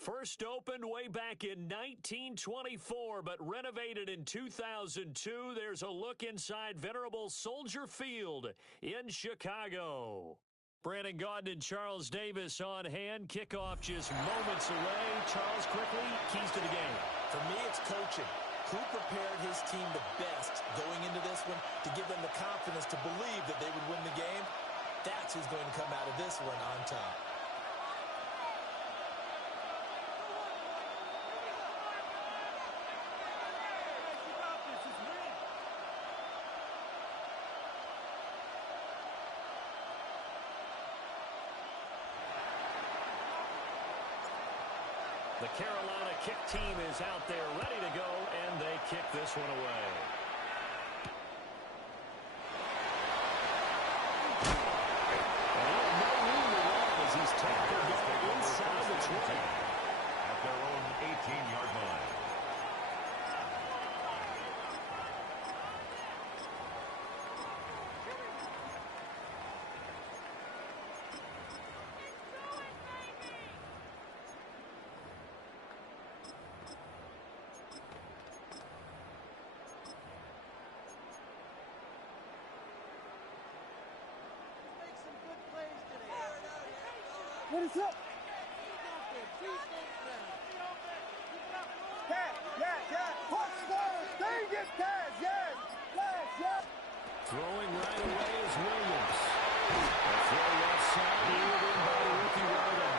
First opened way back in 1924, but renovated in 2002. There's a look inside venerable Soldier Field in Chicago. Brandon Gaudin and Charles Davis on hand. Kickoff just moments away. Charles, quickly, keys to the game. For me, it's coaching. Who prepared his team the best going into this one to give them the confidence to believe that they would win the game? That's who's going to come out of this one on top. The Carolina kick team is out there ready to go, and they kick this one away. And no room to run as he's tackled down inside the 20. At their own 18-yard line. What is up? Throwing right away is Williams. A throw left side, healed in by the rookie Roda.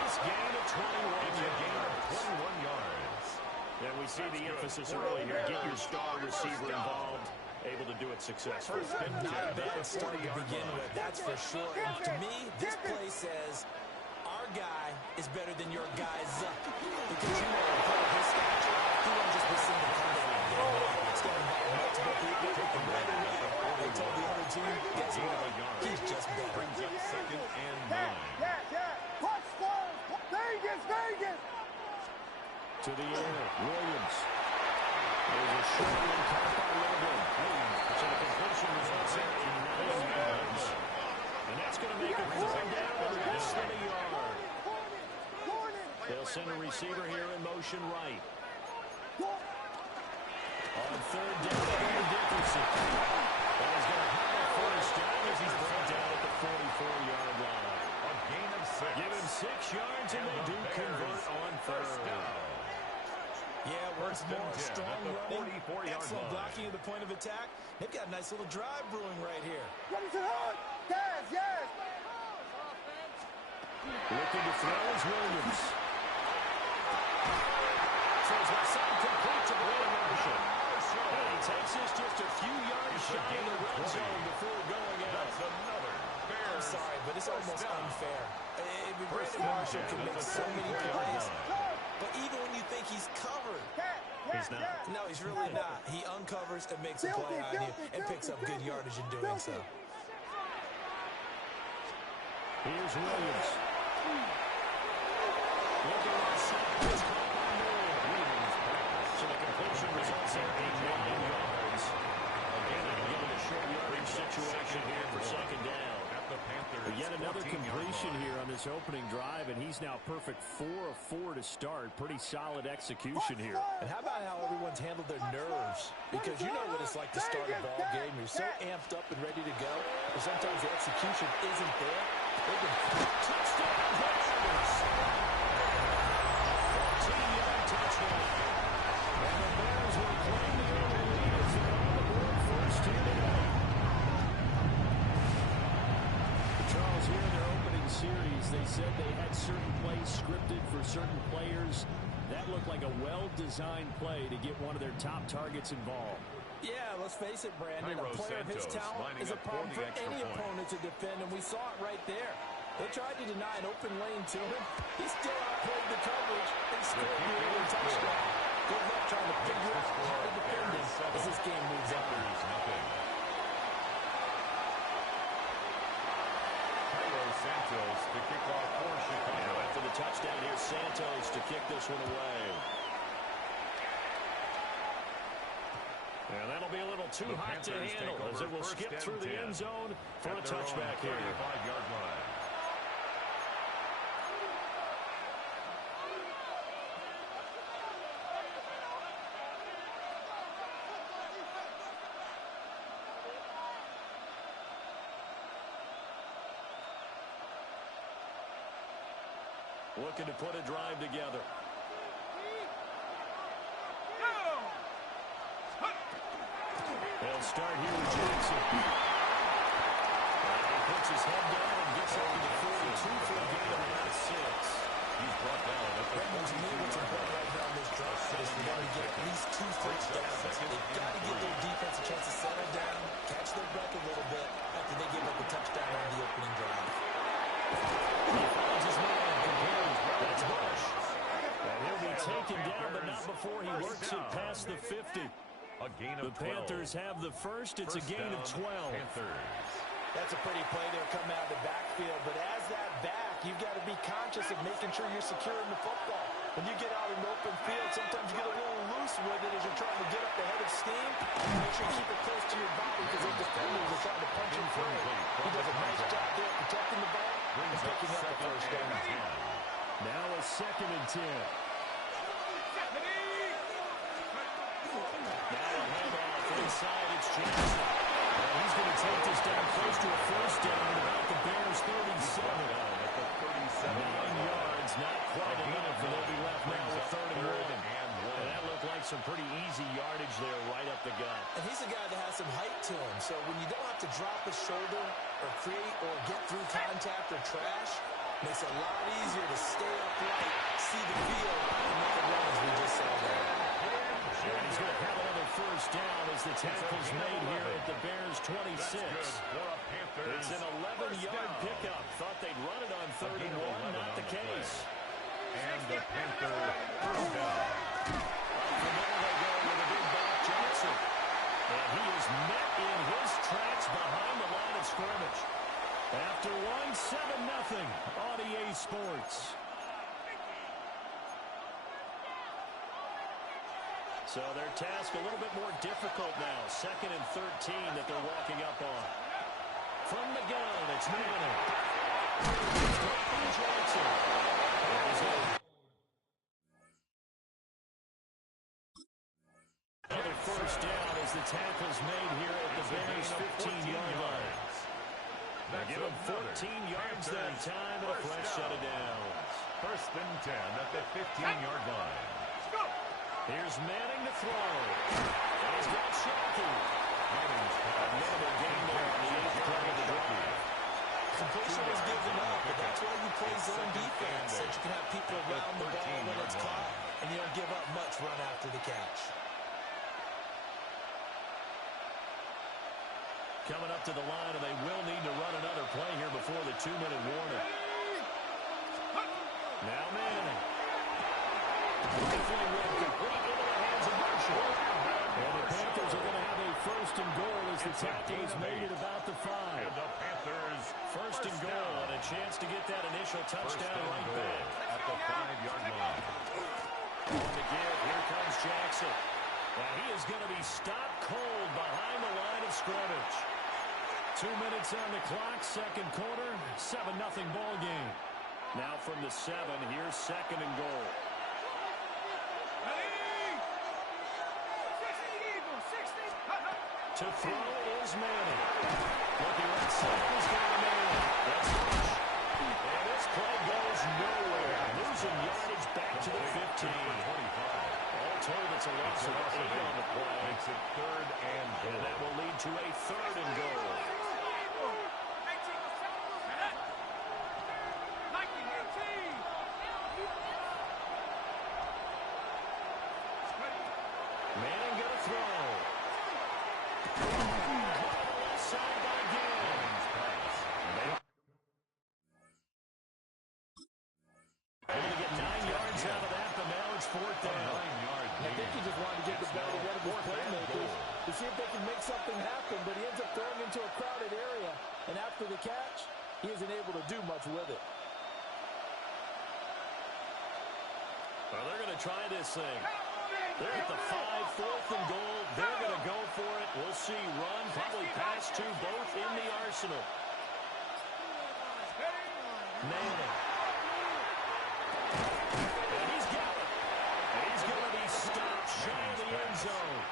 Nice gain of 21. It's a gain of 21 yards. And we see the emphasis early here. Get your star receiver involved. Able to do it successfully. Not a bad start to begin with, that's for sure. And to me, this play says our guy is better than your guy's up. Because you know, part of his stature, he won't just be single confident. It's going to involve multiple people. Take the right away. They told the other team, guess what? He's just better. Brings up 2nd and 9. Vegas! To the air, Williams. There's a short one caught by Logan. So the completion results in 9 yards. And that's going to make it 4 down and less than a yard. They'll send a receiver here in motion right. On 3rd down, they're going to Dickerson. And he's going to have a first down as he's brought down at the 44-yard line. A gain of 6. Give him 6 yards, and they do convert on first down. Yeah, once more, strong running, 44-yard excellent line. blocking at the point of attack. They've got a nice little drive brewing right here. Looking to throw is Williams. Throws left side, complete to the motion. And he takes this just a few yards shy of the red zone before going out. That's another Bears. I'm sorry, but it's almost down. unfair. First Brandon down. Marshall can make so many 44-yard plays, line. but even when you think he's covered, He's not. no, he's really not. He uncovers and makes a play on you and picks up good yardage in doing so. Here's Williams. Looking outside. He's caught by Moore. So the completion results in 9 yards. Again, given a short yardage situation here for 2nd down. At the Panthers. Yet another 14-yard completion line. here on this opening drive, and he's now perfect 4 of 4 to start. Pretty solid execution here. And how about how everyone's handled their nerves? Because you know what it's like to start a ball game. You're so amped up and ready to go, but sometimes the execution isn't there. They've been Touchdown, Bears! 14-yard touchdown. And the Bears will claim the early lead as they're on the board first here tonight. Charles, here in their opening series, they said they had certain plays scripted for certain players. That looked like a well-designed play to get one of their top targets involved. Yeah, let's face it, Brandon. Cairo A player of his Santos talent lining is a up problem for for the extra any point. opponent to defend, and we saw it right there. They tried to deny an open lane to him. He still outplayed the coverage and scored the early touchdown. Good luck trying to figure out how to defend him as this game moves on. Cairo Santos to kick off for Chicago. After the touchdown, here's Santos to kick this one away. And that'll be a little too hot to handle as it will skip through the end zone for a touchback here. 35-yard line. looking to put a drive together. They'll start here with Jackson. He puts his head down and gets up to the 42 for a gain of about 6. He's brought down at the 42. To me, what's important right now in this drive is for them to get at least 2 first downs. They've got to give their defense a chance to settle down, catch their breath a little bit after they give up a touchdown on the opening drive. He finds his man complete. That's Bush. And he'll be taken down, but not before he works it past the 50. A gain of 12. The Panthers have the first. It's a gain of 12. Panthers. That's a pretty play there coming out of the backfield, but as that back, you've got to be conscious of making sure you're securing the football. When you get out in the open field, sometimes you get a little loose with it as you're trying to get up the head of steam. Make sure you keep it close to your body because those defenders are trying to punch him through. He does a nice job there protecting the ball and picking up the first down. Now a 2nd and 10. Now a handoff inside. It's Jackson. And he's going to take this down close to a first down at about the Bears' 37. 9 yards, not quite enough, and they'll be left now with 3rd and 1. And that looked like some pretty easy yardage there right up the gut. And he's a guy that has some height to him, so when you don't have to drop his shoulder or create or get through contact or trash, makes it a lot easier to stay upright, see the field, and make a run as we just saw there. And he's going to have another first down as the tackle's made here at the Bears' 26. It's an 11-yard pickup. Thought they'd run it on 3rd and 1. Not the case. And the Panther first down. From there they go with a big back Jackson. And he is met in his tracks behind the line of scrimmage. After 1-7-0 on EA Sports. So their task a little bit more difficult now. 2nd and 13 that they're walking up on. From the gun, it's Madden. Jackson. Another first down as the tackle's made here at the Bears' 15-yard line. They give him 14 yards that time and a fresh set of downs. 1st and 10 at the 15-yard line. Here's Manning to throw. And he's got Shockey. A minimal gain there on the 8th play of the drive. Completion was given up, but that's why you play zone defense, so you can have people around the ball when it's caught, and you don't give up much run after the catch. Coming up to the line, and they will need to run another play here before the 2-minute warning. Now Manning. Definitely went complete into the hands of Marshall. And the Panthers are going to have a 1st and goal as the tackle is made at about the 5. And the Panthers 1st and goal and a chance to get that initial touchdown right back. At the 5-yard line. On the give, here comes Jackson. Now he is going to be stopped cold behind the line of scrimmage. 2 minutes on the clock, 2nd quarter, 7-0 ball game. Now from the 7, here's 2nd and goal. To throw is Manning. Looking right side, he's got a man. That's Bush. And this play goes nowhere. Losing yardage back to the 15. All told, it's a loss of 8 on the play. Makes it 3rd and goal. And that will lead to a 3rd and goal. Manning going to throw. Side by Gibbs. Able to get 9 yards out of that, but now it's 4th down. I think he just wanted to get the ball to one of his playmakers to see if they can make something happen, but he ends up throwing into a crowded area, and after the catch, he isn't able to do much with it. Well, they're going to try this thing. They're at the 5, 4th and goal. They're going to go for it. We'll see. Run, probably pass to both in the arsenal. Manning. And he's got it. He's going to be stopped shy of the end zone.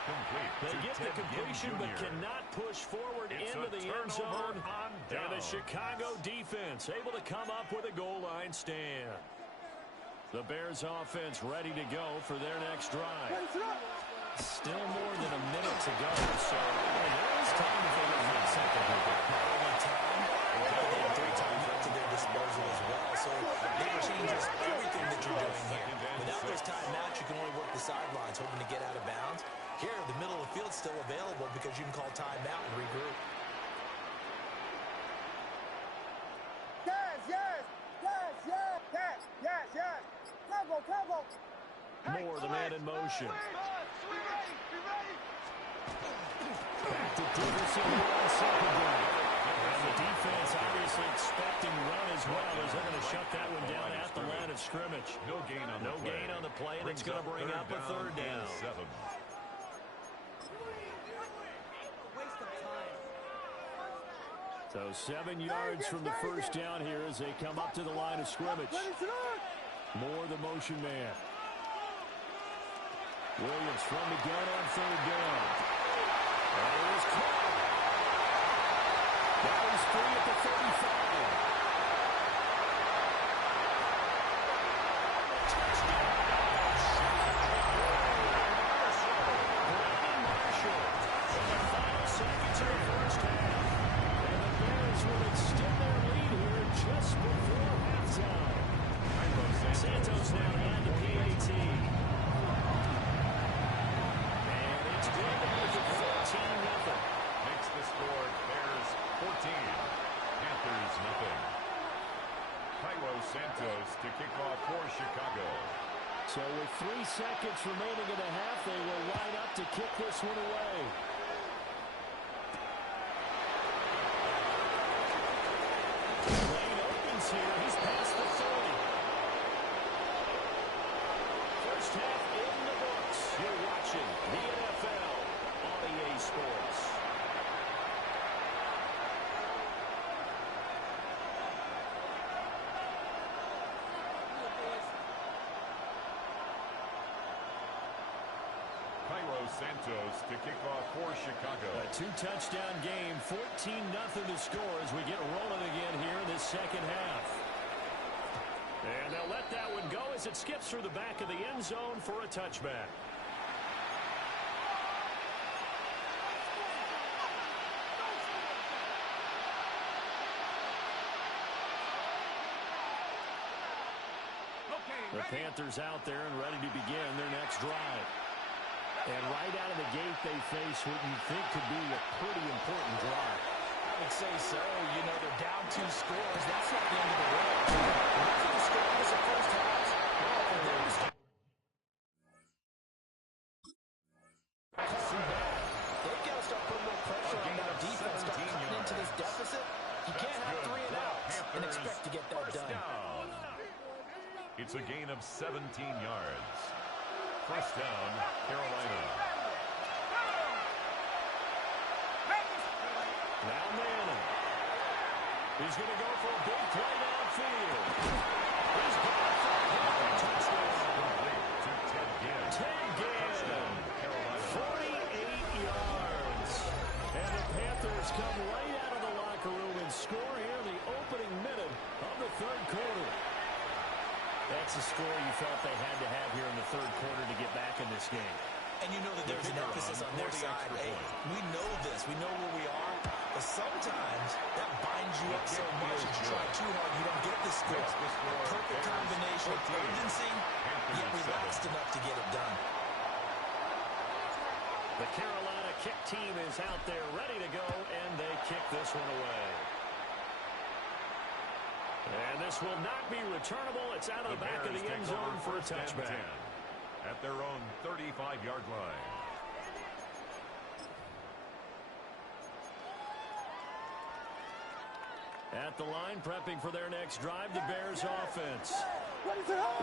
They get the completion but cannot push forward into the end zone. And the Chicago defense able to come up with a goal line stand. The Bears offense ready to go for their next drive. Still more than a minute to go, so there is time if they want to make something here. Not only time, they have 3 times up to their disposal as well. So it changes everything that you're doing here. Without those timeouts, you can only work the sidelines, hoping to get out of bounds. Here, the middle of the field's still available because you can call timeout and regroup. Yes. Combo. More the man in motion. Back to Dickerson on second down. And the defense obviously expecting run as well as they're going to shut that one down at the line of scrimmage. No gain on the play, and it's going to bring up a third down. 7. So 7 yards from the first down here as they come up to the line of scrimmage. More the motion man. Williams from the gun on third down. And it is caught. Now he's free at the 35. Santos now had the PAT. And it's good to make it 14-0. Makes the score Bears 14. Panthers nothing. Cairo Santos to kick off for Chicago. So with 3 seconds remaining in the half, they will line up to kick this one away. Lane opens here. He's past the 30. First half in the books. You're watching the NFL on EA Sports. Cairo Santos to kick off for Chicago. A 2-touchdown game, 14-0 to score as we get rolling again here in this second half. And they'll let that one go as it skips through the back of the end zone for a touchback. The Panthers out there and ready to begin their next drive. And right out of the gate, they face what you think could be a pretty important drive. I would say so. You know, they're down 2 scores. That's not the end of the road. Nothing to score was the first half. They've got to start putting more pressure on that defense. Start cutting into this deficit. You can't have 3 and outs and expect to get that done. It's a gain of 17 yards. First down, Carolina. Now Manning. He's going to go for a big play downfield. He's got it for a touchdown. Ted Ginn. 48 yards. And the Panthers come right out of the locker room and score here in the opening minute of the third quarter. That's a score you felt they had to have here in the third quarter to get back in this game. And you know that there's an emphasis on their side. Hey, we know this. We know where we are. But sometimes that binds you up so much that you try too hard, you don't get the score. Perfect combination of urgency, yet relaxed enough to get it done. The Carolina kick team is out there ready to go, and they kick this one away. And this will not be returnable. It's out of the back of the end zone for a touchback. At their own 35-yard line. At the line, prepping for their next drive, the Bears offense.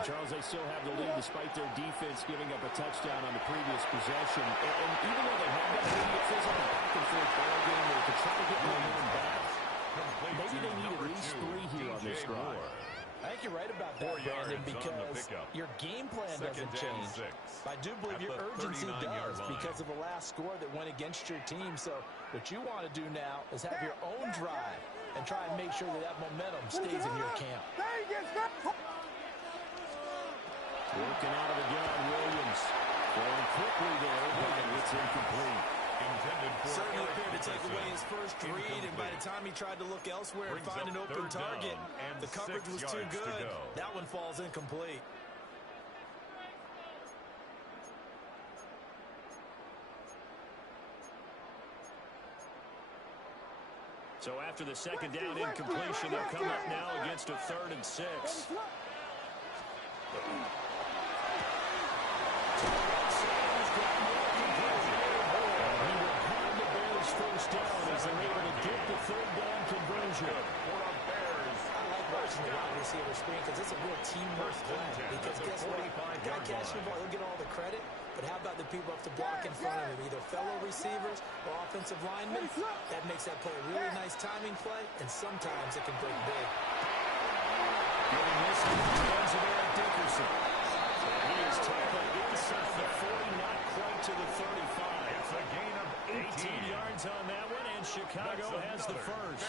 Charles, they still have the lead despite their defense giving up a touchdown on the previous possession. And even though they have that lead, it feels like a back-and-forth ball game where to try to get momentum back. Maybe they need at least 3 here on this drive. I think you're right about that, Brandon, because your game plan doesn't change. I do believe your urgency does because of the last score that went against your team. So what you want to do now is have your own drive and try and make sure that that momentum stays in your camp. Working out of the gun, Williams. Throwing quickly there, but it's incomplete. Certainly appeared to take away his first read, and by the time he tried to look elsewhere and find an open target, the coverage was too good. That one falls incomplete. So after the second down incompletion, they'll come up now against a 3rd and 6. First down as they're able to get the 3rd down conversion. I like watching the wide receiver screen because it's a real teamwork play. Because guess what? The guy catching the ball, he'll get all the credit. But how about the people up to block in front of him, either fellow receivers or offensive linemen? That makes that play a really nice timing play, and sometimes it can break big. Getting this in the hands of Eric Dickerson. He is tackled inside the 40, not quite to the 35. It's a gain of 18 yards on that one, and Chicago has the first.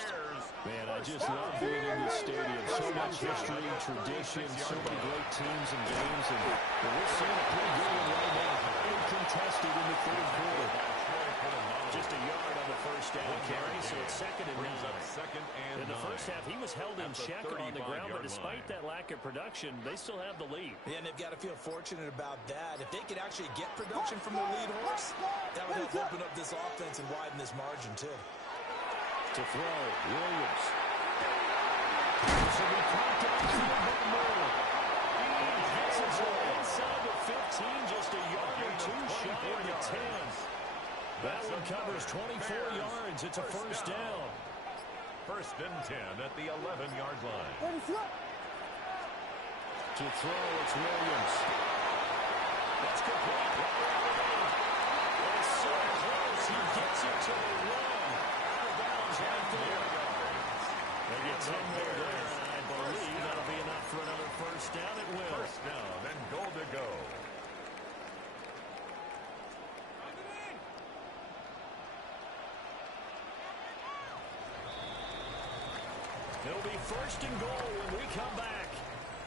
Man, I just love being in this stadium. So much history, tradition, so many great teams and games, and we're seeing a pretty good one right now. Uncontested in the 3rd quarter. Just a yard on the first down carry, so it's 2nd and 9. In the first half, he was held in check on the ground, but despite that lack of production, they still have the lead. Yeah, and they've got to feel fortunate about that. If they could actually get production from their lead horse, that would help open up this offense and widen this margin, too. To throw, Williams. This will be caught downfield by Moore. He gets it inside the 15, just a yard or 2 shy of the 10. That one covers 24 yards. It's a first down. 1st and 10 at the 11-yard line. To throw, it's Williams. That's complete. It's so close. He gets it to the 1. Out of bounds right there. They get 10 more there, and I believe that'll be enough for another first down. It will. First down and goal to go. It'll be 1st and goal when we come back.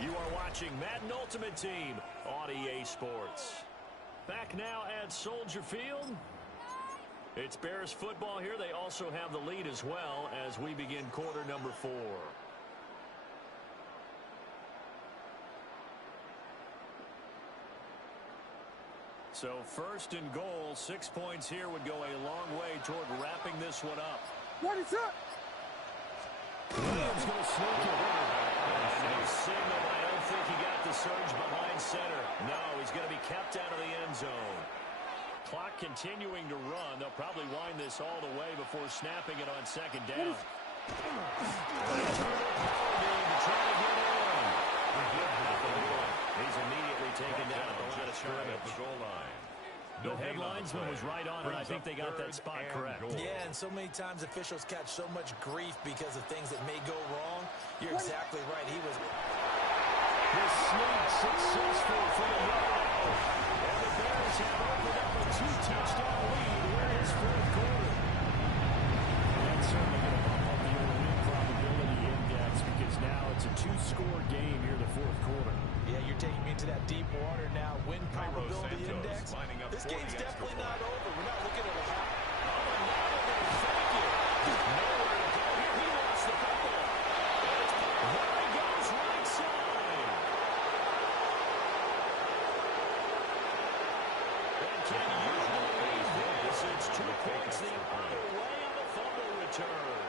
You are watching Madden Ultimate Team on EA Sports. Back now at Soldier Field. It's Bears football here. They also have the lead as well as we begin quarter number 4. So 1st and goal, 6 points here would go a long way toward wrapping this one up. What is up? Williams going to sneak it. No signal. I don't think he got the surge behind center. No, he's going to be kept out of the end zone. Clock continuing to run. They'll probably wind this all the way before snapping it on 2nd down. He's immediately taken down at the line of scrimmage. The headlinesman was right on it. I think they got that spot correct. Yeah, and so many times officials catch so much grief because of things that may go wrong. You're exactly right. He was... His sneak successful for the yard out. And the Bears have opened up a 2-touchdown lead. We're in his 4th quarter. That's certainly going to bump up the win probability index because now it's a 2-score game here in the 4th quarter. Yeah, you're taking me into that deep water now. Win probability index. This game's definitely not over. We're not looking at a half. Thank you. Nowhere to go here. He lost the football. There he goes right side. And can you believe this? It's 2 points the other way on the fumble return.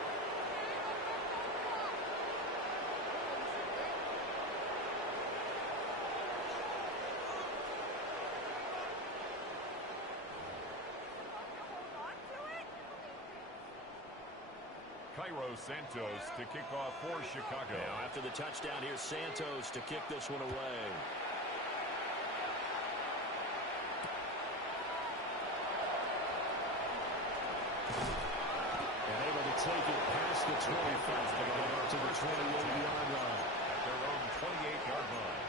Cairo Santos to kick off for Chicago. Now after the touchdown, here's Santos to kick this one away. And able to take it past the 25 to the 28-yard line. At their own 28-yard line.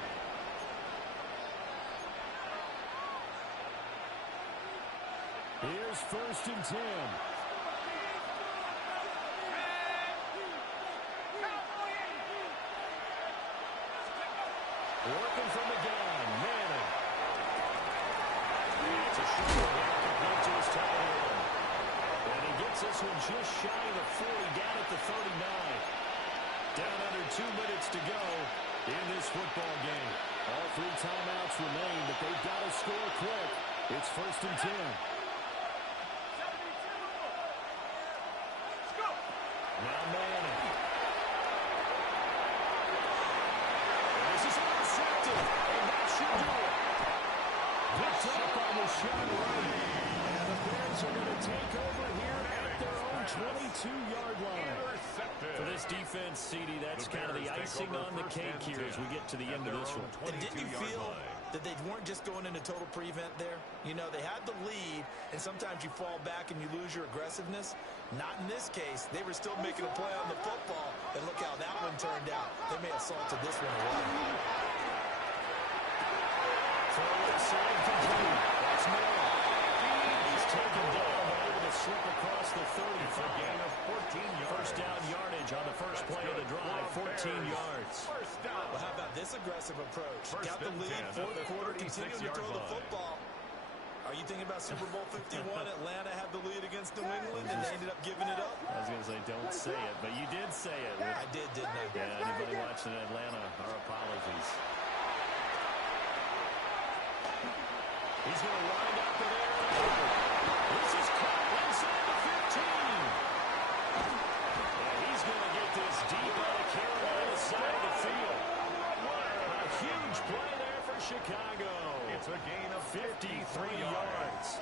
Here's 1st and 10. Working from the gun. just shy of the 40, down at the 39. Down under 2 minutes to go in this football game. All 3 timeouts remain, but they've got to score quick. It's 1st and 10. Now Manning. And this is intercepted, and that should do it. Picked up on the shot right. And the Bears are going to take over here at their own 22-yard line. For this defense, CD, that's kind of the icing on the cake here as we get to the end of this one. And didn't you feel that they weren't just going into total prevent there? You know, they had the lead, and sometimes you fall back and you lose your aggressiveness. Not in this case. They were still making a play on the football, and look how that one turned out. They may have salted this one away. Throw inside complete. That's Miller. He's taken down, but able to slip across the 35. 14 yards. First down yardage on the first play of the drive, 14 yards. Well, how about this aggressive approach? Got the lead, 4th quarter, continuing to throw the football. Are you thinking about Super Bowl 51? Atlanta had the lead against New England, and they ended up giving it up? I was going to say, don't say it, but you did say it. I did, didn't I? Yeah, anybody watching Atlanta, our apologies. He's going to wind up in there. This is caught inside the 15. And he's going to get this deep on the Carolina side of the field. A huge play there for Chicago. It's a gain of 53 yards.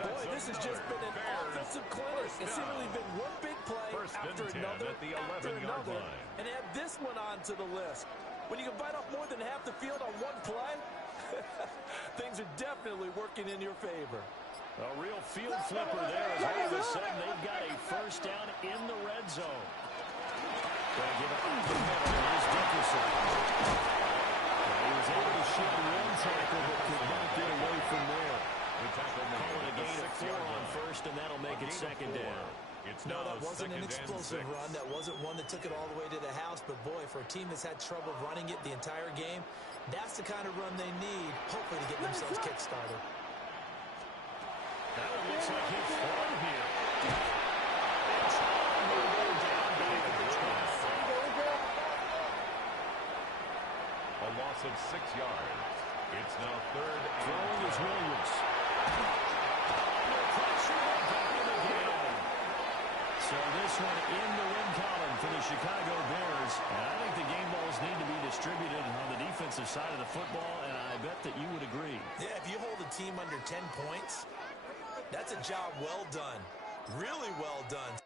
Boy, this has just been an offensive clinic. It's seemingly been one big play after another, after another, and add this one onto the list. When you can bite off more than half the field on one play, things are definitely working in your favor. A real field flipper there as all of a sudden they've got a first down in the red zone. Gonna give it up the middle. Here's Dickerson. He was able to shoot one tackle, but could not get away from there. Calling a gain of 4 on first, and that'll make it second down. No, that wasn't an explosive run. That wasn't one that took it all the way to the house. But, boy, for a team that's had trouble running it the entire game, that's the kind of run they need, hopefully, to get themselves kick-started. That one looks like he's thrown here. A loss of 6 yards. It's now 3rd and throwing is Williams. So this one in the win column for the Chicago Bears. And I think the game balls need to be distributed on the defensive side of the football, and I bet that you would agree. Yeah, if you hold a team under 10 points, that's a job well done. Really well done.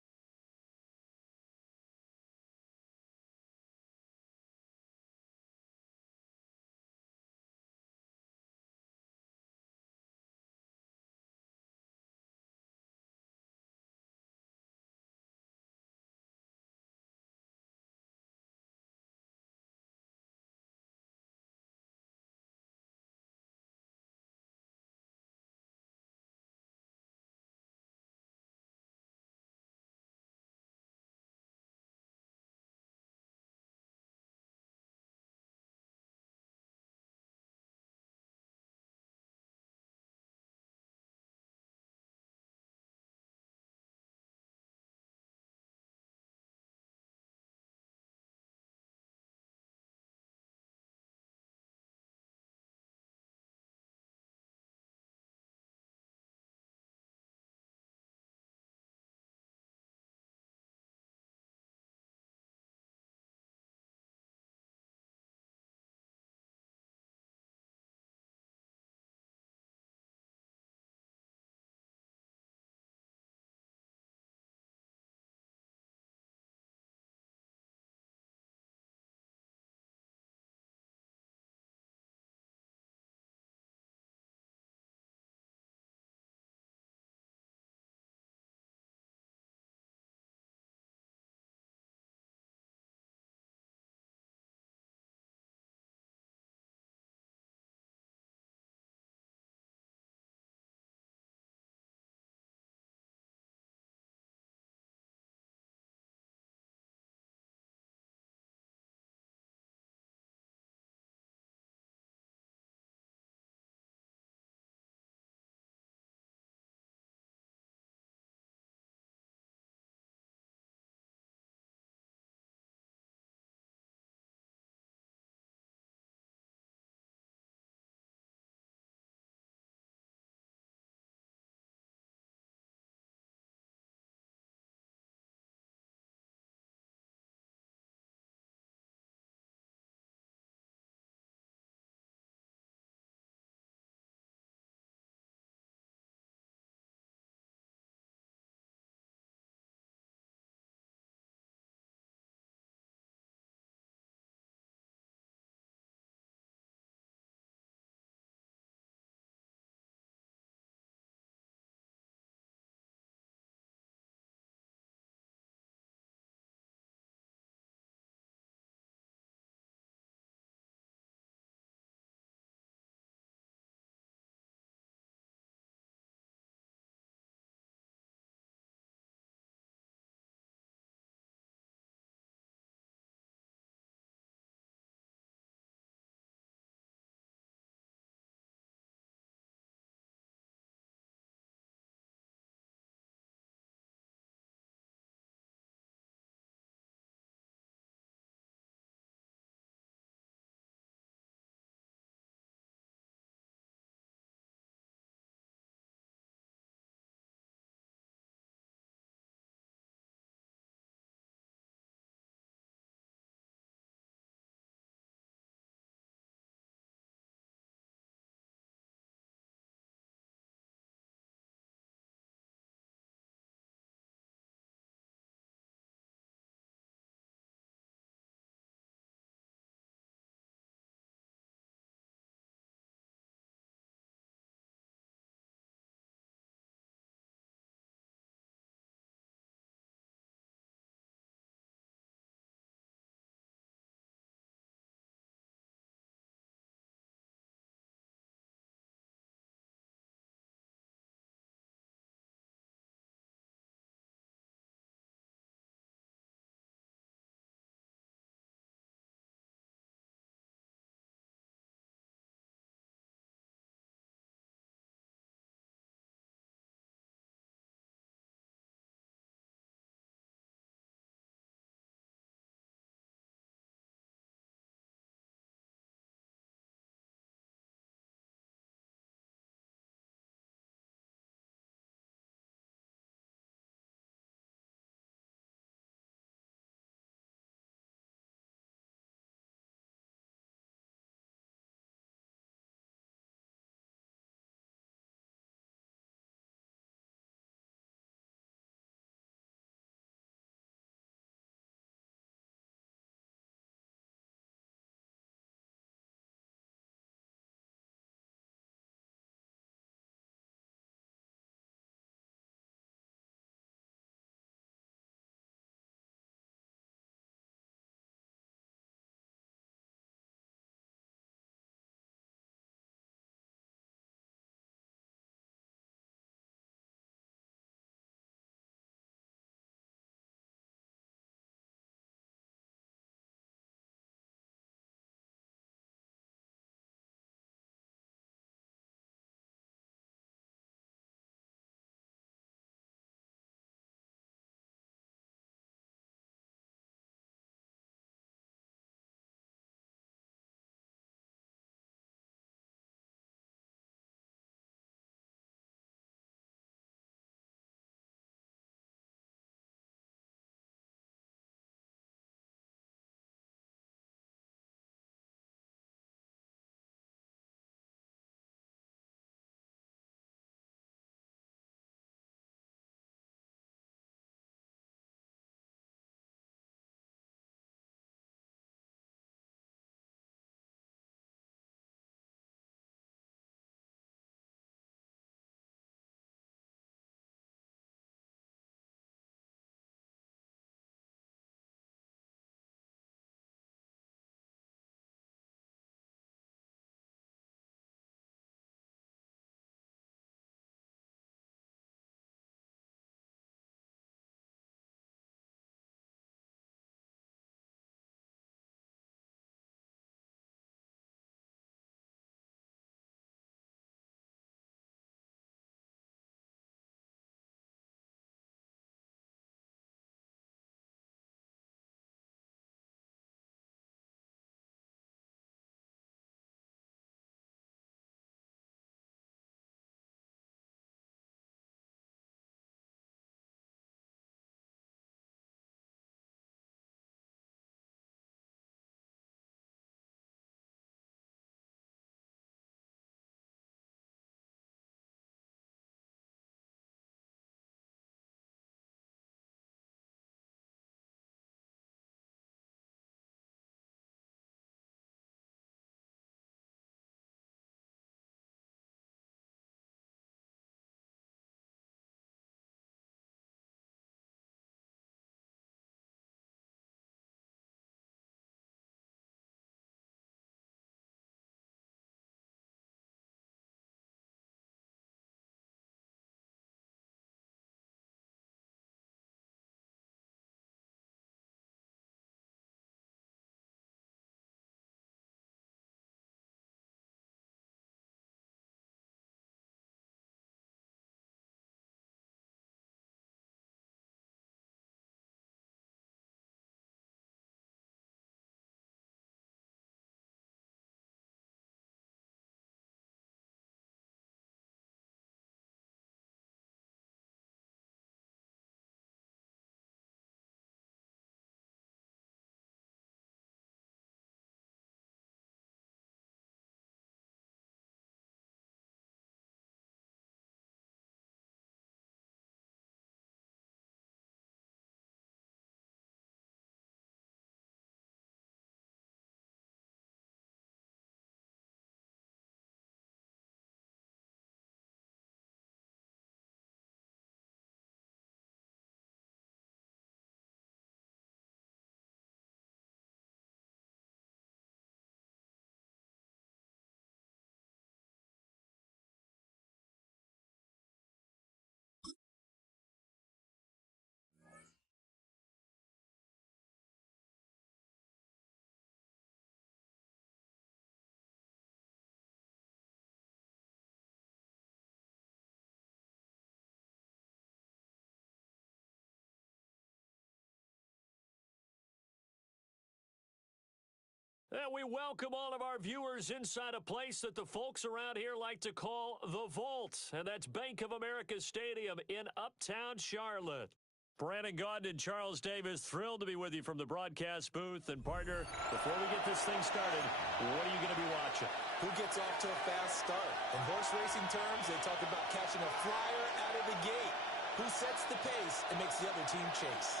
And we welcome all of our viewers inside a place that the folks around here like to call the Vault, and that's Bank of America Stadium in Uptown Charlotte. Brandon Gaudin and Charles Davis, thrilled to be with you from the broadcast booth. And partner, before we get this thing started, what are you going to be watching? Who gets off to a fast start? In horse racing terms, they talk about catching a flyer out of the gate. Who sets the pace and makes the other team chase?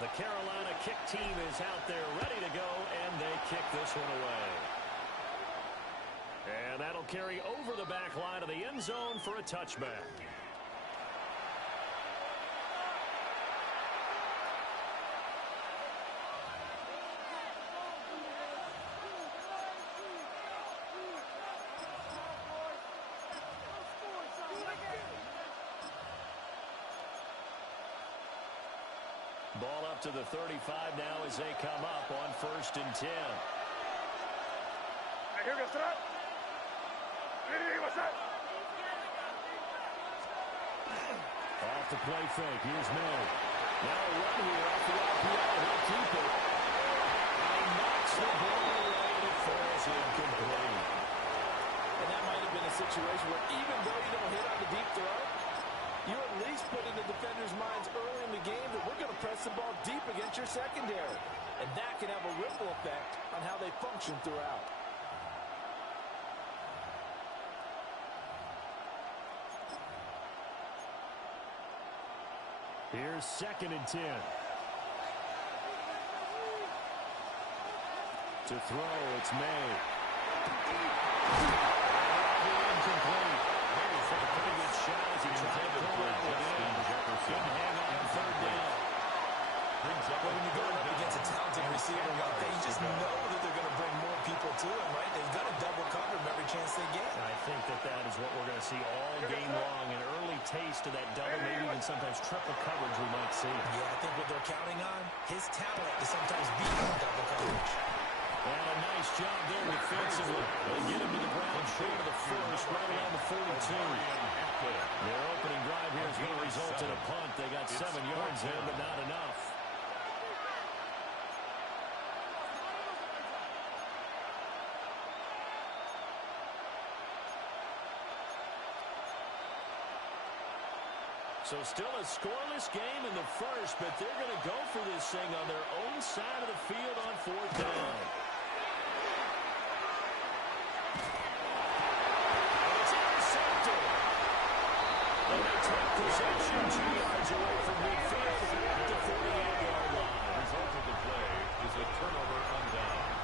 The Carolina kick team is out there ready to go, and they kick this one away. And that'll carry over the back line of the end zone for a touchback. Ball up to the 35 now as they come up on 1st and 10. Off the play fake. Here's May. Now a run here off the RPO. He'll keep it. And knocks the ball away and it falls incomplete. And that might have been a situation where even though you don't hit on the deep throw, you at least put in the defender's minds early in the game that we're going to press the ball deep against your secondary. And that can have a ripple effect on how they function throughout. Here's 2nd and 10. To throw, it's May. Incomplete. There's a pretty good shot as he tried to pull that one in. Couldn't hang on 3rd down. Well, when you go up against a talented receiver like that, you just know that they're going to bring more people to him, right? They've got to double cover him every chance they get. I think that is what we're going to see all game long. An early taste of that double, maybe even sometimes triple coverage we might see. Yeah, I think what they're counting on, his talent to sometimes beat that double coverage. And a nice job there defensively. They get him to the ground short of the first, right around the 42. Their opening drive here is going to result in a punt. They got 7 yards in, but not enough. So still a scoreless game in the first, but they're going to go for this thing on their own side of the field on 4th down. It's intercepted. And they take possession 2 yards away from midfield at the 48-yard line. The result of the play is a turnover on downs.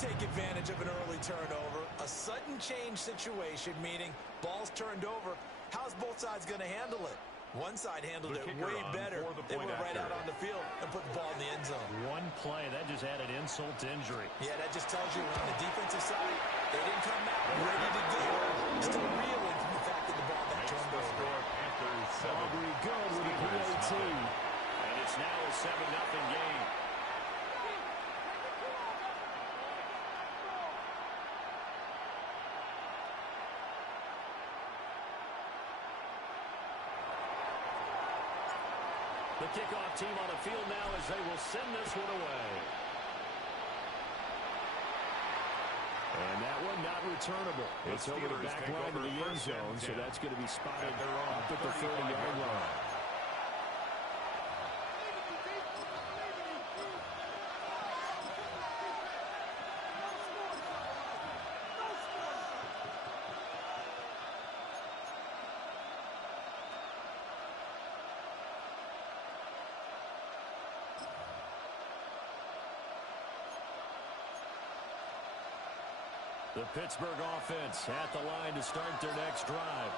Take advantage of an early turnover, a sudden change situation, meaning ball's turned over. How's both sides going to handle it? One side handled it way better. They went right out on the field and put the ball in the end zone. One play, that just added insult to injury. Yeah, that just tells you on the defensive side, they didn't come out ready to go. Still reeling from the fact that the ball got turned over. Aubrey good with a PAT. And it's now a 7-0 game. The kickoff team on the field now as they will send this one away. And that one not returnable. It's over the back line of the end zone, so that's going to be spotted up at the 30-yard line. The Pittsburgh offense at the line to start their next drive.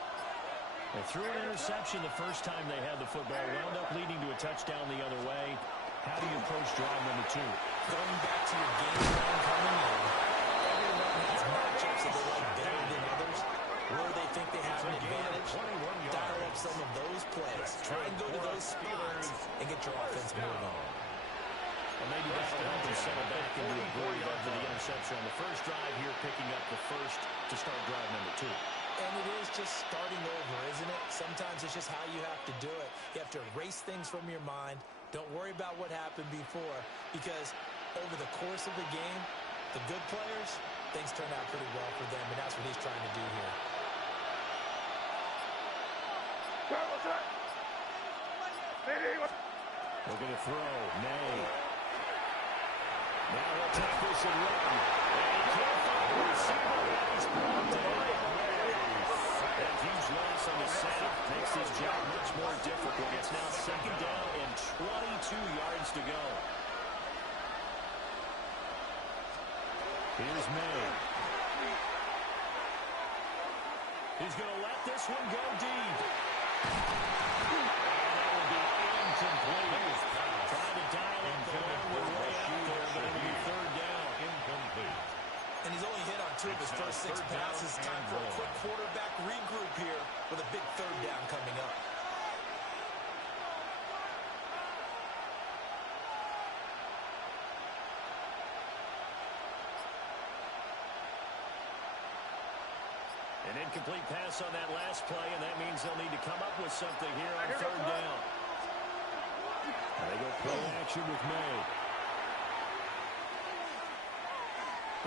They threw an interception the first time they had the football, wound up leading to a touchdown the other way. How do you approach drive number 2? Going back to your game plan coming in, everyone has matchups that they like better than others. Where they think they have an advantage, dial up some of those plays. Try and go to those spots and get your offense moving. Well, maybe that'll help them settle back into a groove after the interception on the first drive here, picking up the first to start drive number 2. And it is just starting over, isn't it? Sometimes it's just how you have to do it. You have to erase things from your mind. Don't worry about what happened before, because over the course of the game, the good players, things turn out pretty well for them, and that's what he's trying to do here. Looking to throw. May. Now he'll take this and run. And he can't find the receiver. He's blocked it. That huge loss on the sack makes his job much more difficult. It's now second down and 22 yards to go. Here's May. He's going to let this one go deep. And that will be incomplete. Trying to dial up the long one way out there, but it'll be third down. Incomplete. And he's only hit on 2 of his first 6 passes. Time for a quick quarterback regroup here with a big third down coming up. An incomplete pass on that last play, and that means they'll need to come up with something here on third down. They go play action with May.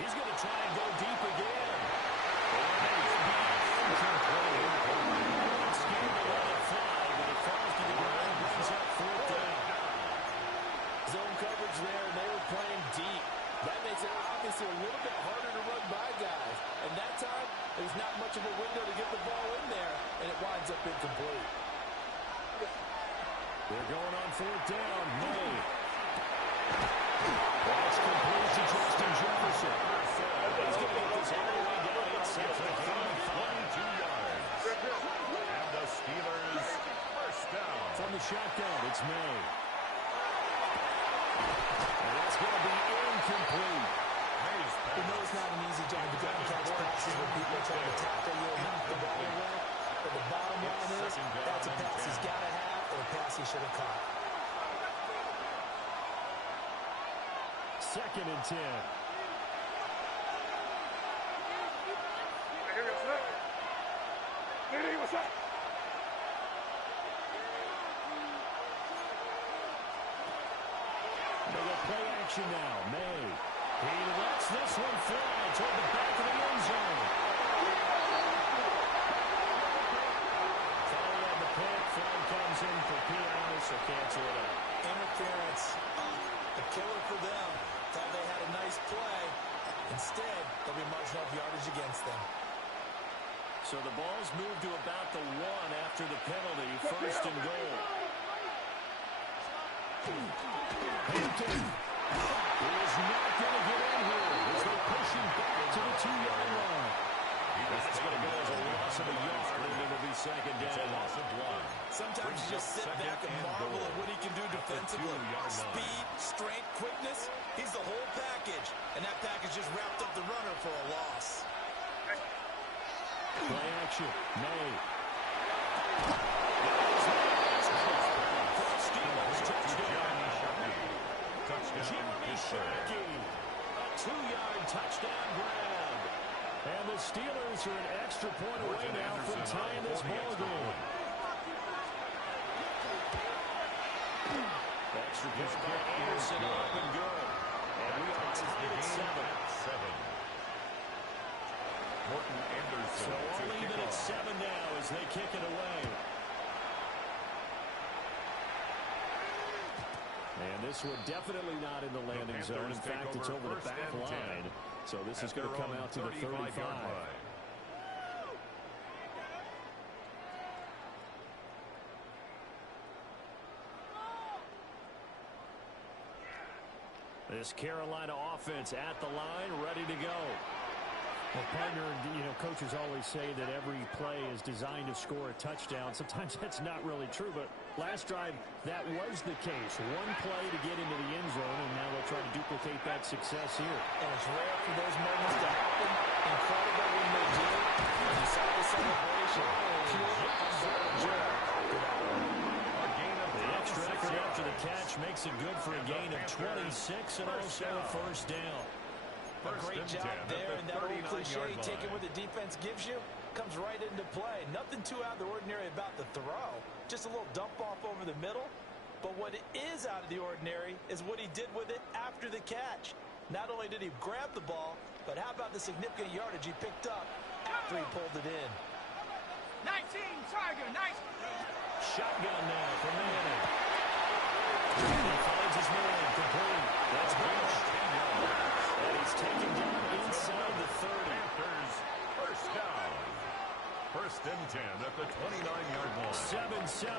He's going to try and go deep again. Scared to let it fly, but it falls to the ground, brings up fourth down. Zone coverage there, and they were playing deep. That makes it obviously a little bit harder to run by guys. And that time, there's not much of a window to get the ball in there, and it winds up incomplete. They're going on fourth down. May. That's complete to Justin Jefferson. He's going to get this all the way down inside the 22 yards. And the Steelers first down. From the shotgun, it's May. And that's going to be incomplete. You know it's not an easy job to ground catch passes when people are trying to tackle you and knock the ball away. But the bottom line is, that's a pass he's got to have or a pass he should have caught. Second and 10. They go play action now. May. He lets this one fly toward the back of the end zone. Follow on the pick. Flag comes in for PI, so cancel it out. Interference. A killer for them. Thought they had a nice play. Instead, they'll be marching off yardage against them. So the ball's moved to about the 1 after the penalty. First and goal. Panther is not going to get in here as they push him back to the 2-yard line. That's going to go as a loss of a yard, and it'll be second down. Loss of 1. Sometimes you just sit back and marvel at what he can do defensively. Speed, strength, quickness. He's the whole package. And that package just wrapped up the runner for a loss. Play action. May. Touchdown. A 2-yard touchdown grab. And the Steelers are an extra point away now from tying this ball game. Extra point by Anderson, up and good. And we are tied at 7. Morton Anderson. So all even at 7 now as they kick it away. And this one definitely not in the landing zone. In fact, it's over the back line. So this is going to come out to the 35. This Carolina offense at the line, ready to go. Well, partner, coaches always say that every play is designed to score a touchdown. Sometimes that's not really true, but last drive, that was the case. One play to get into the end zone, and now they'll try to duplicate that success here. And it's rare for those moments to happen. Incredible when they do. And you saw the celebration. Pure, unbelievable joy. The extra effort after the catch makes it good for a gain of 26 and also a first down. A great job there, and that old cliche, take it what the defense gives you, comes right into play. Nothing too out of the ordinary about the throw. Just a little dump off over the middle. But what is out of the ordinary is what he did with it after the catch. Not only did he grab the ball, but how about the significant yardage he picked up after he pulled it in. 19, Tiger, nice. Shotgun now for Manning. He finds his man complete. That's Bush. And he's taken down inside the 30. Panthers first down. First and 10 at the 29-yard line. 7-7,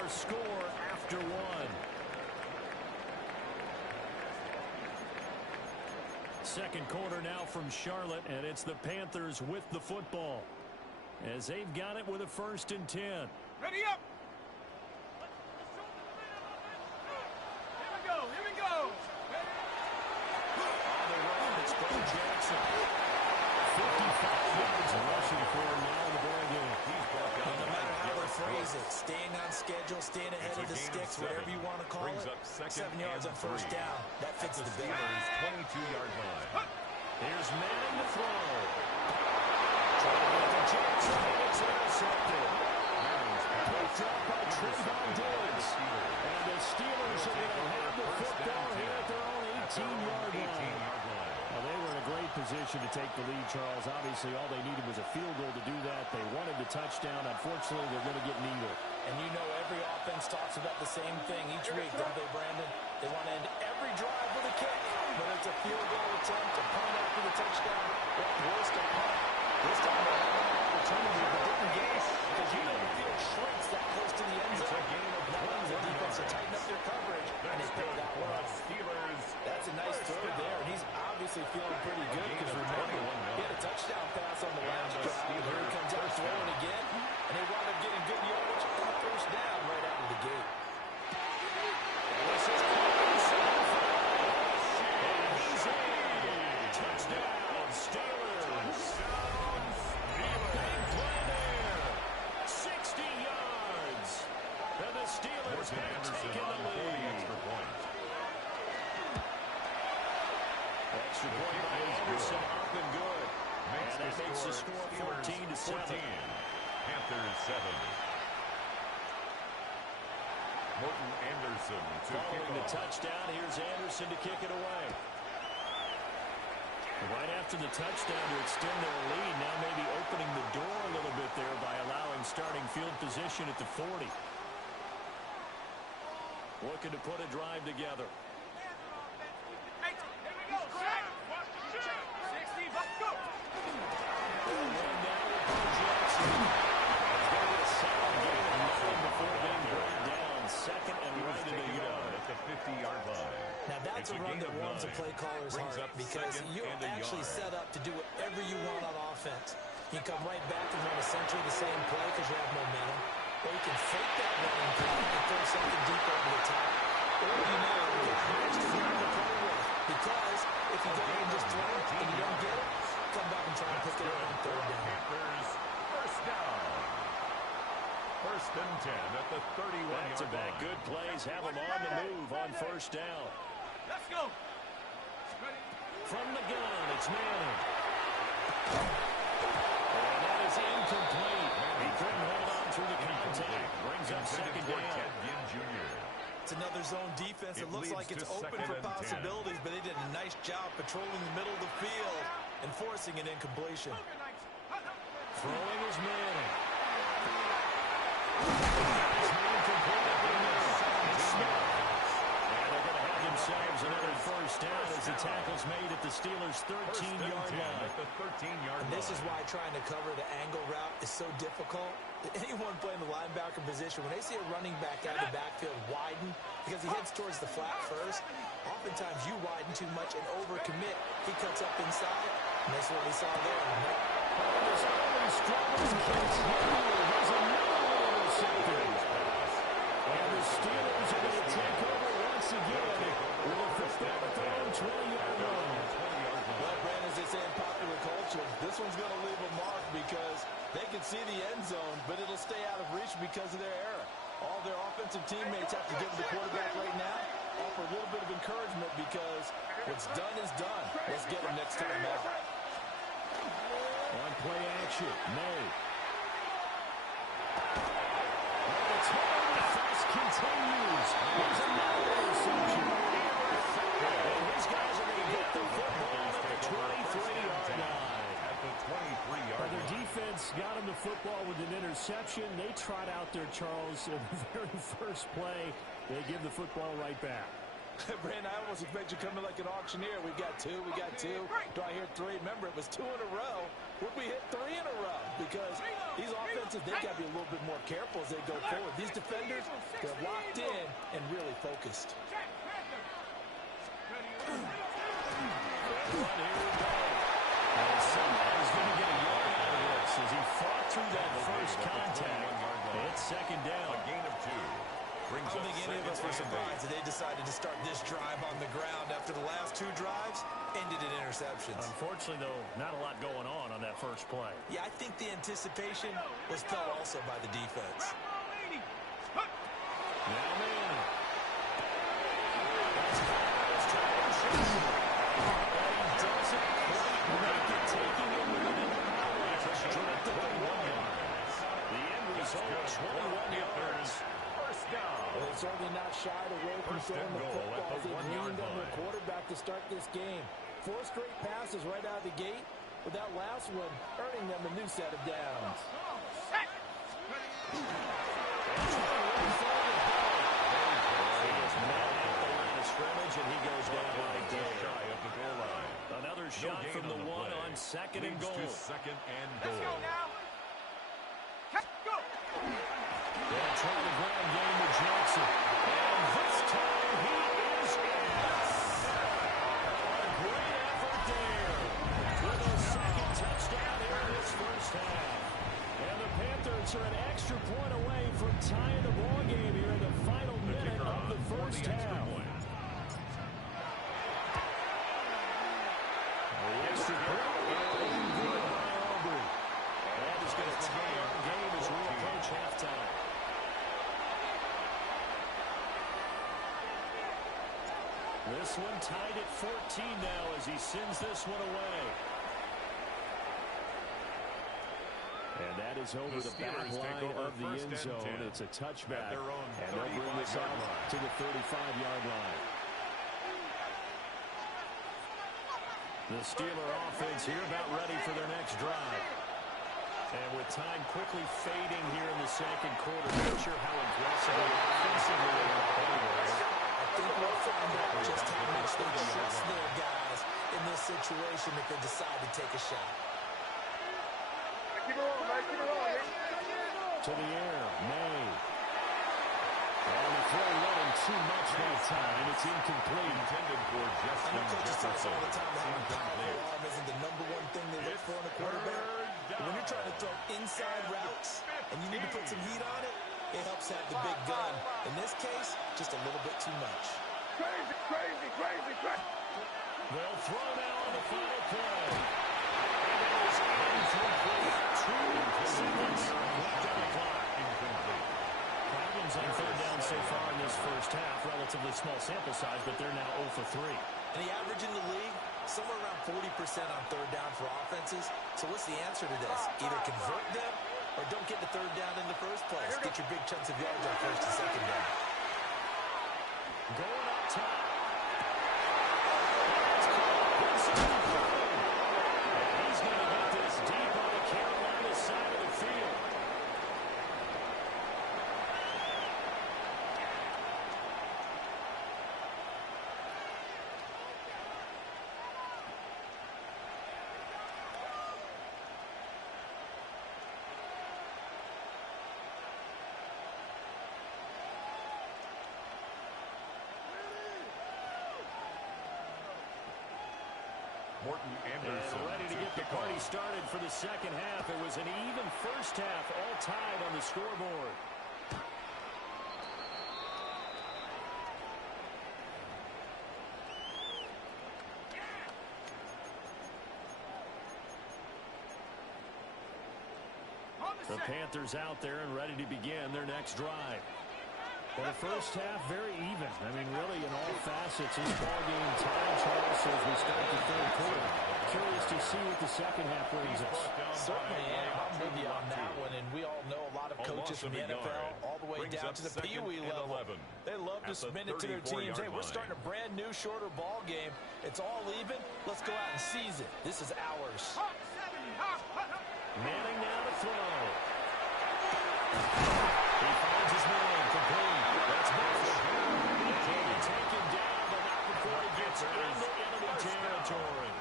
our score after one. Second quarter now from Charlotte, and it's the Panthers with the football, as they've got it with a first and 10. Ready up. Here we go. On the run, it's Bo Jackson. 55 yards rushing for him now in the ball game. And no matter how they phrase it, staying on schedule, staying ahead of the sticks, whatever you want to call it, 7 yards on first down. That fits the bill. 22-yard line. Here's Madden to throw. Trying to get to Jackson. It's intercepted. Picked up by Trevon Diggs. And the Steelers are going to have the football here at their own 18-yard line. Well, they were in a great position to take the lead, Charles. Obviously, all they needed was a field goal to do that. They wanted the touchdown. Unfortunately, they're going to get neither. And you know every offense talks about the same thing each week, don't they, Brandon? They want to end every drive with a kick. Whether it's a field goal attempt, a punt after the touchdown, or at worst, a punt. This time they had an opportunity, but didn't get it. Because you know the field shrinks that close to the end zone. That allows the defense to tighten up their coverage, and they pick that one up. That's a nice throw there, and he's obviously feeling pretty good because remember, he had a touchdown pass on the last drive, and here he comes out throwing again, and they wound up getting good yardage and a first down right out of the gate. This is close. And he's in. Touchdown, Steelers. Big play there. 60 yards. And the Steelers have taken the lead. Extra point by Anderson, up and good. And that makes the score 14-7. Panthers 7. Morton Anderson to Following the kick off. touchdown, here's Anderson to kick it away. Right after the touchdown to extend their lead, now maybe opening the door a little bit there by allowing starting field position at the 40. Looking to put a drive together. Hey, here we go. Check. 60, let's go. One down with Bo Jackson. He's going to get a solid gain of 9 before being brought down. Second and right in the yard. At the 50-yard line. Now that's a run that warms a play caller's heart because you're actually set up to do whatever you want on offense. You come right back and run essentially the same play because you have momentum. Or you can fake that running play and throw something deep over the top. Or you know you get high to run the play with. Because if you go ahead and just throw it and you don't get it, come back and try to pick it up on third down. Panthers first down. First and 10 at the 31-yard Back-to-back line. good plays have them on the move on first down. Let's go. From the gun, it's Manning. And that is incomplete. He couldn't hold on through the contact. Brings up second down. It's another zone defense. It looks like it's open for possibilities, but they did a nice job patrolling the middle of the field and forcing an incompletion. Throwing is Manning. It's incomplete. It's Smith. And they're going to have themselves another first down as the tackle's made at the Steelers' 13-yard line. At the 13-yard line. And this is why trying to cover the angle route is so difficult. Anyone playing the linebacker position, when they see a running back out of the backfield widen because he heads towards the flat first, oftentimes you widen too much and overcommit. He cuts up inside, and that's what we saw there. This early struggles continue. There's another interception. And the Steelers are going to take over once again with a football at their own 20-yard line. Well, Brandon, as they say in popular culture, this one's going to leave a mark because they can see the end zone, but it'll stay out of reach because of their error. All their offensive teammates have to give the quarterback right now, offer a little bit of encouragement because what's done is done. Let's get them next time out. On play action, May. And the toss continues. There's another interception. And his guys are going to get the football at the 23-yard line. At the 23-yard line. Their defense got him the football with an interception. They trot out there, Charles, in the very first play. They give the football right back. Brandon, I almost expect you coming like an auctioneer. We got two. Do I hear three? Remember, it was 2 in a row. Would we hit 3 in a row? Because these offenses, they got to be a little bit more careful as they go forward. These defenders, they're locked in and really focused. Somebody's going to get a yard out of this as he fought through that first contact. It's second down. A gain of 2. I don't think any of us were surprised that they decided to start this drive on the ground after the last 2 drives ended in interceptions. Unfortunately, though, not a lot going on that first play. Yeah, I think the anticipation was felt also by the defense. Now Manning. Taking him within straight to the 1 yard. The end result, 21 yards. First down. Well, they've certainly not shied away from First throwing and the goal football at the as they've 1 yard leaned on their line. quarterback to start this game. 4 straight passes right out of the gate, with that last one earning them a new set of downs. Scrimmage, and he goes down right there. Shy of the goal line. Another shot from the 1 play. on second and Leads goal. to second and Let's goal. go now. Go. They'll try the ground game with Jackson. And this time he is in. A great effort there. With a second touchdown here in this first half. And the Panthers are an extra point away from tying the ball game here in the final minute of the first half. Extra point and good by Aubrey. That is going to tie our game as we approach halftime. This one tied at 14 now as he sends this one away. And that is over the back line of the end zone. It's a touchback. And they'll bring this out to the 35-yard line. The Steeler offense here about ready for their next drive. And with time quickly fading here in the second quarter, not sure how aggressively offensively they want to play this. I think we'll find out just how much they trust their guys in this situation if they decide to take a shot. Keep it rolling, man. Keep it rolling. To the air, May. And the throw wasn't too much that time. It's incomplete. Intended for I know Justin coaches tell us Jefferson. all the time that having a powerful Incomplete. arm isn't the #1 thing they look for in a quarterback. But when you're trying to throw inside routes and you need to put some heat on it, it helps have the big gun. In this case, just a little bit too much. Crazy, crazy, crazy, crazy. They'll throw now on the final play. And it is incomplete. 2 seconds left on the clock. Incomplete. Problems on third down so far in this first half. Relatively small sample size, but they're now 0 for 3. And the average in the league, somewhere around 40% on third down for offenses. So what's the answer to this? Either convert them or don't get the third down in the first place. Get your big chunks of yards on first and second down. Going up top. And he's going to get this deep on the Carolina side of the field. Morton Anderson And ready to get the party started for the second half. It was an even first half, all tied on the scoreboard. The Panthers out there and ready to begin their next drive. Well, the first half, very even. I mean, really, in all facets, this ball game tied, Charles, as we start the third quarter. Curious to see what the second half brings us. Certainly am. I'm with you on that one, and we all know a lot of coaches from the NFL all the way down to the Pee Wee level. They love to submit it to their teams. Hey, we're starting a brand new, shorter ball game. It's all even. Let's go out and seize it. This is ours. Manning now to throw. He finds his man complete. That's Bush. He can't take him down, but not before he gets into enemy territory.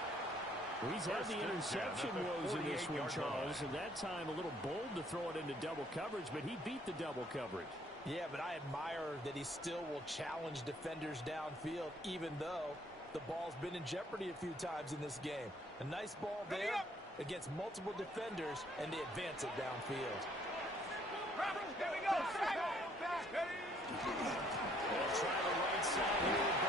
Well, he's had the interception woes in this one, Charles, and that time a little bold to throw it into double coverage, but he beat the double coverage. Yeah, but I admire that he still will challenge defenders downfield, even though the ball's been in jeopardy a few times in this game. A nice ball there against multiple defenders, and they advance it downfield. Here we go. They'll try the right side here with Bo.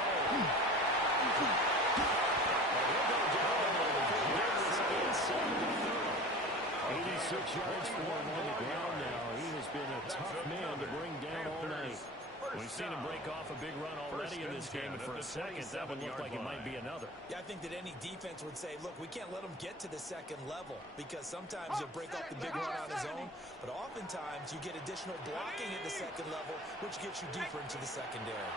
86 yards for him on the ground now. He has been a tough man to bring down all night. We've seen him break off a big run already in this game, and for a second, that would look like it might be another. Yeah, I think that any defense would say, look, we can't let him get to the second level because sometimes he'll break off the big run on his own, but oftentimes you get additional blocking at the second level, which gets you deeper into the secondary.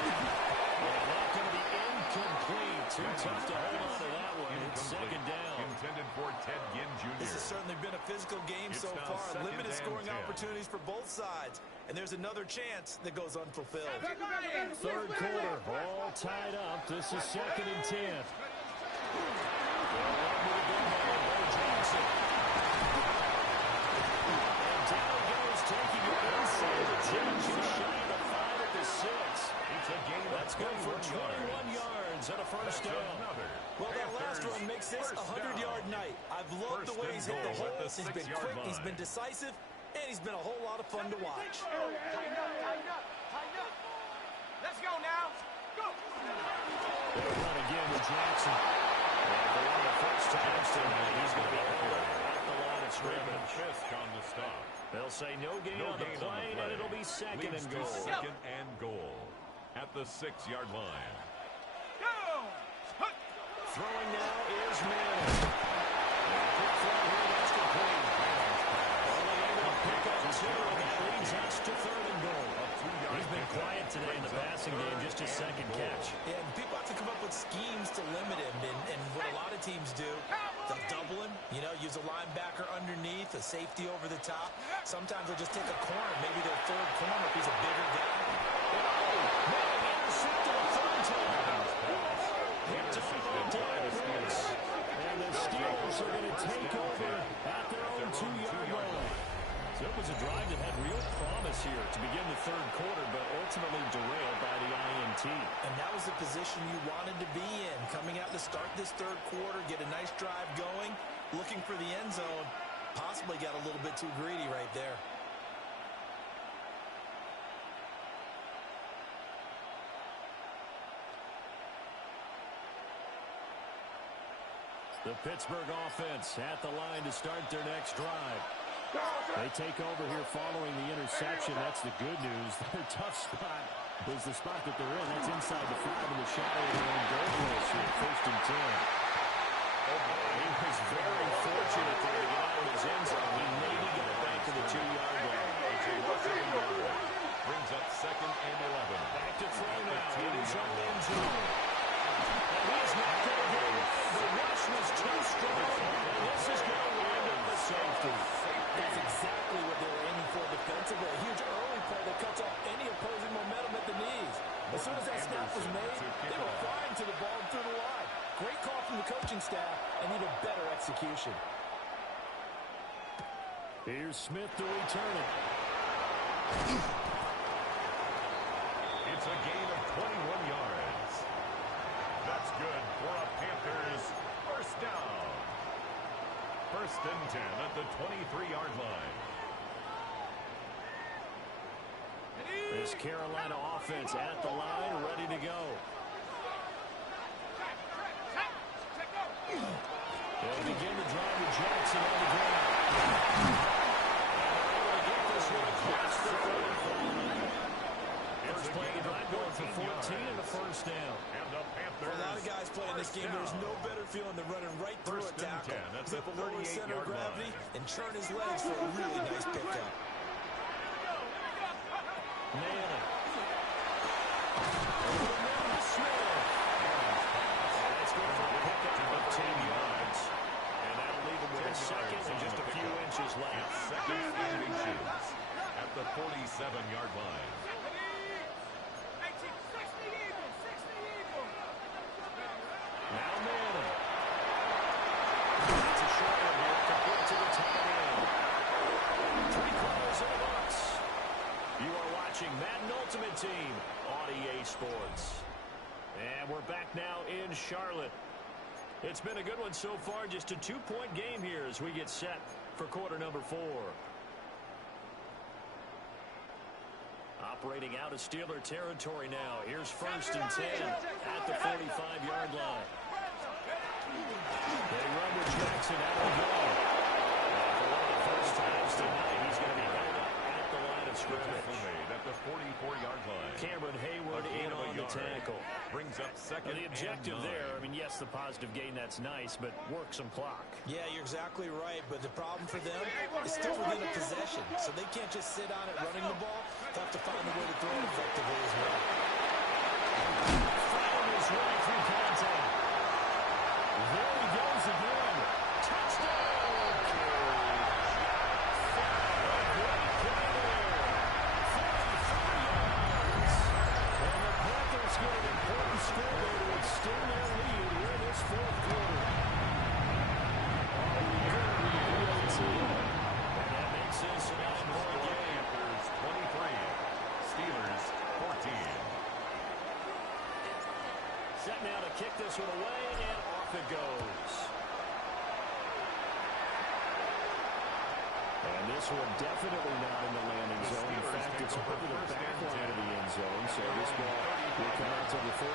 Not going to be incomplete. Too tough to hold on to that one. It's second down. Intended for Ted Ginn Jr. This has certainly been a physical game so far. Limited scoring opportunities for both sides. And there's another chance that goes unfulfilled. Third quarter, all tied up. This is 2nd and 10. Jackson. And down goes, taking it inside the 10. Just shy of the 5 at the 6. That's good for 21 yards and a first down. Well, that last run makes this a 100-yard night. I've loved the way he's hit the holes. He's been quick, he's been decisive, and he's been a whole lot of fun to watch. Tighten up. Let's go now. Go. They'll run again with Jackson. And for one of the first times tonight, he's going to be held at the line of scrimmage. On the stop. They'll say no gain on the play, and it'll be second and goal. Second and goal at the 6-yard line. Go. Throwing now is Madden. Quick throw here, that's complete. Only able to pick up 2, and that leads us to 3rd and goal. He's been quiet today in the passing game, just his second catch. And people have to come up with schemes to limit him, and what a lot of teams do, they'll double him, use a linebacker underneath, a safety over the top. Sometimes they'll just take a corner, maybe their third corner if he's a bigger guy. Madden intercepted a third time. Picked up on Dallas. And the Steelers are going to take over at their own 2-yard line. So it was a drive that had real promise here to begin the third quarter, but ultimately derailed by the INT. And that was the position you wanted to be in, coming out to start this third quarter, get a nice drive going, looking for the end zone. Possibly got a little bit too greedy right there. The Pittsburgh offense at the line to start their next drive. They take over here following the interception. That's the good news. Their tough spot is the spot that they're in. That's inside the 5 in the shadow of their own goal post here, 1st and 10. He was very fortunate there to get out of his end zone. He maybe got it back to the 2-yard line. Brings up 2nd and 11. Back to throw now in his own end zone. And he's not going to get it. The rush was too strong, and this is going to wind up the safety. That's exactly what they were aiming for defensively. A huge early play that cuts off any opposing momentum at the knees. As soon as that snap was made, they were flying to the ball and through the line. Great call from the coaching staff and even better execution. Here's Smith to return it. It's a gain of 21 yards. good for a Panthers first down. 1st and 10 at the 23-yard line. This Carolina offense at the line, ready to go. They'll begin the drive with Jackson on the ground. And they're able to get this one across the 45. First play of the drive going for 14 and a first down. And the Panthers. For a lot of guys playing this game, there's no better feeling than running right through a tackle. That's Flip a lower center of gravity and churn his legs for a really nice pickup. Manning. Over the middle to Smith. That's good for a pickup of 10 yards. And that'll leave him with a second and just a few inches left. Second and inches at the 47-yard line. Now Manning. That's a short one here, complete to the tight end. 3 quarters in the books. You are watching Madden Ultimate Team on EA Sports. And we're back now in Charlotte. It's been a good one so far, just a 2-point game here as we get set for quarter number 4. Operating out of Steeler territory now. Here's 1st and 10 at the 45-yard line. They run with Jackson out of the goal. And for one of the first times tonight, he's going to be held up at the line of scrimmage. At the 44-yard line. Cameron Hayward in on the tackle. Brings up second. The objective there, I mean, yes, the positive gain, that's nice, but work some clock. Yeah, you're exactly right, but the problem for them is still within a possession, so they can't just sit on it running the ball. They'll have to find a way to throw it effectively as well. Found his way through contact. There he goes again. Touchdown! Great play there. 44 yards. And the Panthers get an important score there to extend their lead here in this 4th quarter. And that makes this a 9-point game. Panthers 23, Steelers 14. Set now to kick this one away, and off it goes. And this one definitely not in the landing zone. In fact, it's over the back line of the end zone, so this ball will come out to the 49.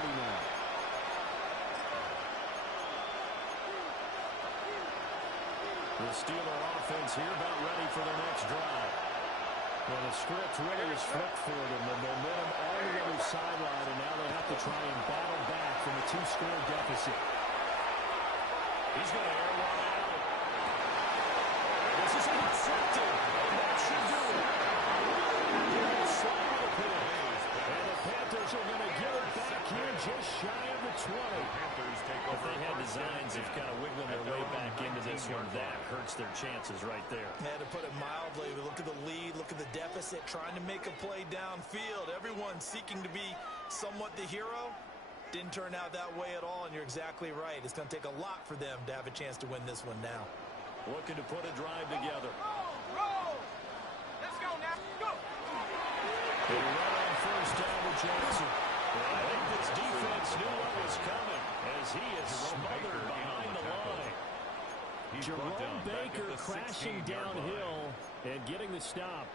The Steeler offense here about ready for their next drive. Well, the script really is flipped for them. The momentum on the other sideline, and now they have to try and battle back from a 2-score deficit. He's going to air one out. This is intercepted, and that should do it. Slide with a pick. And the Panthers are going to get it back here just shy of the 20. If they had designs of kind of wiggling their way back into this one, that hurts their chances right there. Yeah, to put it mildly, look at the lead, look at the deficit, trying to make a play downfield. Everyone seeking to be somewhat the hero. Didn't turn out that way at all, and you're exactly right. It's going to take a lot for them to have a chance to win this one now. Looking to put a drive together. Roll! Let's go now. Go! They run on first down with Jackson. I think this defense knew what was coming as he is smothered behind the line. Jerome Baker crashing downhill and getting the stop.